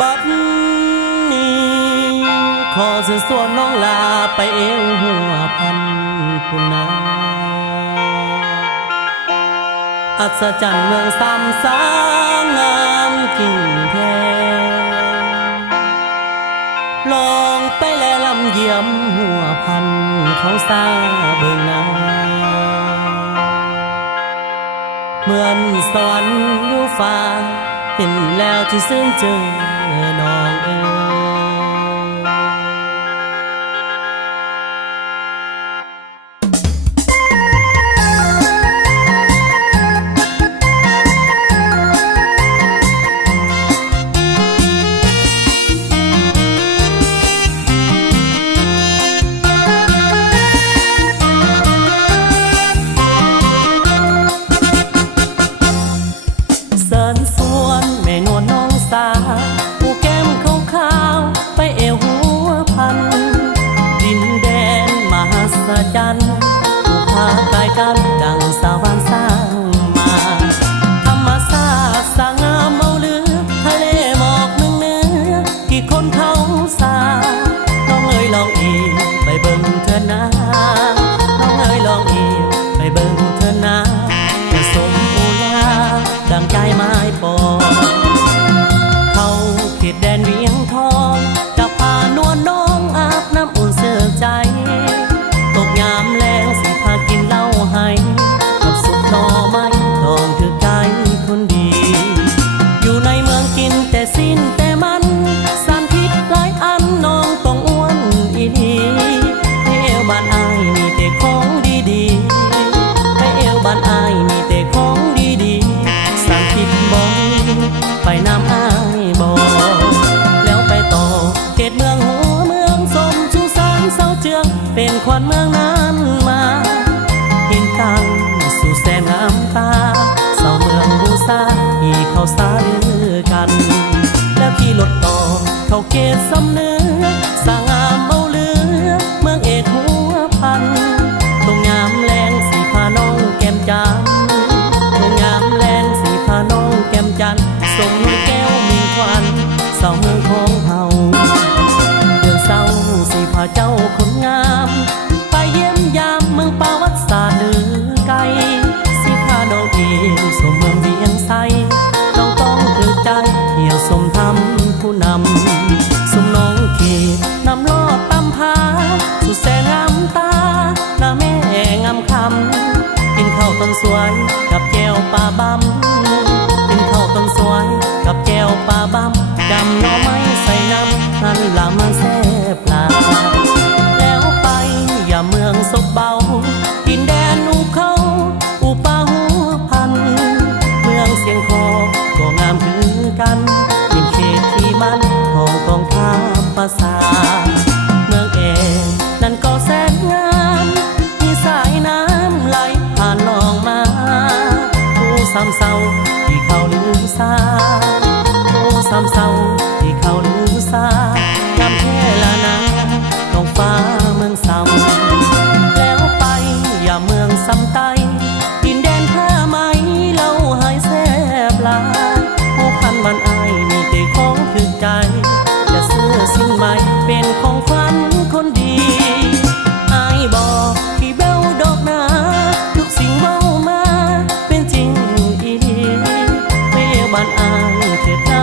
บัดนี้ขอเชิญส่วนน้องลาไปเอวหัวพันพุนาอัศจรรย์เมืองสามสางงามกิ่งแท้ลองไปแลลำเยี่ยมหัวพันเขาซาเบิ่งนาเหมือนสวรรค์อยู่ฟ้าเห็นแล้วที่ซึ้งเจอน้องเอ๋ยผู้แก้มขาวๆไปเอวหัวพันดินแดนมหัศจรรย์ผู้พากายกันดังสวรรค์สร้างมาธรรมศาสตร์สร้างงามเอาเหลือทะเลหมอกเมืองเหนือกี่คนเขาสาน้องเอ๋ยลองอีกไปเบิ่งเธอนาน้องเอ๋ยลองอีกไปเบิ่งเธอนาจะสมโอลาดังใจไม้ปอเขตแดนเวียงทองจะพานวลน้องอาบน้ำอุ่นเสือใจตกยามแรงสิพากินเหล้าให้กับสุกหน่อไม้ทองคือใจคนดีอยู่ในเมืองกินแต่สิ้นแต่มันสารพิษหลายอันน้องต้องอ้วนอีดีไปเอวบ้านอายมีแต่ของดีๆไปเอวบ้านอายมีแต่ของดีๆสารพิษบ่ไปน้ำอายบ่เขตเมืองหัวเมืองสมชูสารเศร้าเจืองเป็นขวัญเมืองนั้นมาเห็นตั้งสู่แสนงามตาเศร้าเมืองบูซาที่เขาสาลือกันแล้วขี่รถต่อเข้าเขตสำเนือสร้างงามเอาเหลือเมืองเอกหัวพันตรงยามแรงสีพาน้องแก้มจันตรงยามแรงสีพาน้องแก้มจันส่งแก้วมีควันเศร้าเมืองของเฮาเศร้าสิพาเจ้าคนงามไปเยี่ยมยามเมืองประวัติศาสตร์ลือไกลสิพาน้องเอียวสมเมืองเวียงไซน้องต้องถือใจเหี่ยวสมทำผู้นำสมน้องเขตนำลอดตำพาสุดแสนงามตาหน้าแม่งามคำกินข้าวต้นสวยกับแก้วปลาบำกินข้าวต้นสวยกับแก้วปลาบำจำน้อไม้ใส่น้ำนั่นละมันแซ่บลาแล้วไปอย่าเมืองซบเบาดินแดนอูเขาอูป่าหัวพันเมืองเสียงคอก็งามคือกันเป็นเขตที่มันของกองทัพภาษาเมืองเอกนั่นก็แสนงามมีสายน้ำไหลผ่านลองมาผู้ซ้ำเศร้าที่เขาลืมซาผู้ซ้ำเศร้าที่เขาลืมซางามแค่ละนาท้องฟ้าเมืองซ้ำแล้วไปอย่าเมืองซ้ำไตดินแดนผ้าไหมเล่าหายแซ่บลาผู้พันมันอายมีแต่ของถึกใจจะซื้อสิ่งใหม่เป็นของขวัญคนดีอายบอกที่เบลดอกนาทุกสิ่งเมามาเป็นจริงอีดีไม่เอวบ้านอายเถิดนะ